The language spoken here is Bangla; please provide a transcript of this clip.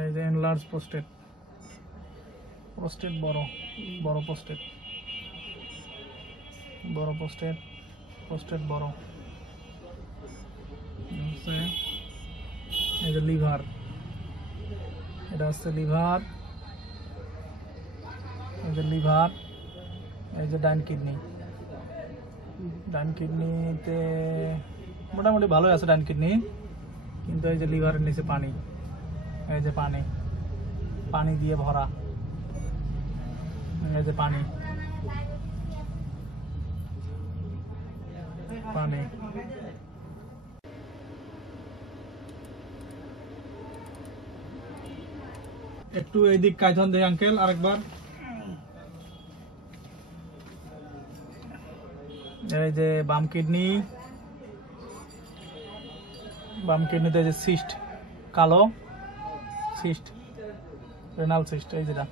এই যে এনলার্জ পোস্টেড, পোস্টেড বড় বড় পোস্টেড, বড় পোস্টেড, পোস্টেড বড়। এই যে লিভার, এটা হচ্ছে লিভার, এই যে লিভার, এই যে ডান কিডনি। ডান কিডনিতে মোটামুটি ভালোই আছে ডান কিডনি, কিন্তু এই যে লিভারের নিচে পানি, এই যে পানি, পানি দিয়ে ভরা, এই যে পানি, পানি। একটু এইদিক কাইধন দেয় আঙ্কেল আরেকবার। এই যে বাম কিডনি, বাম কিডনিতে যে সিস্ট, কালো সিস্ট, রেনাল সিস্ট, এই যেটা।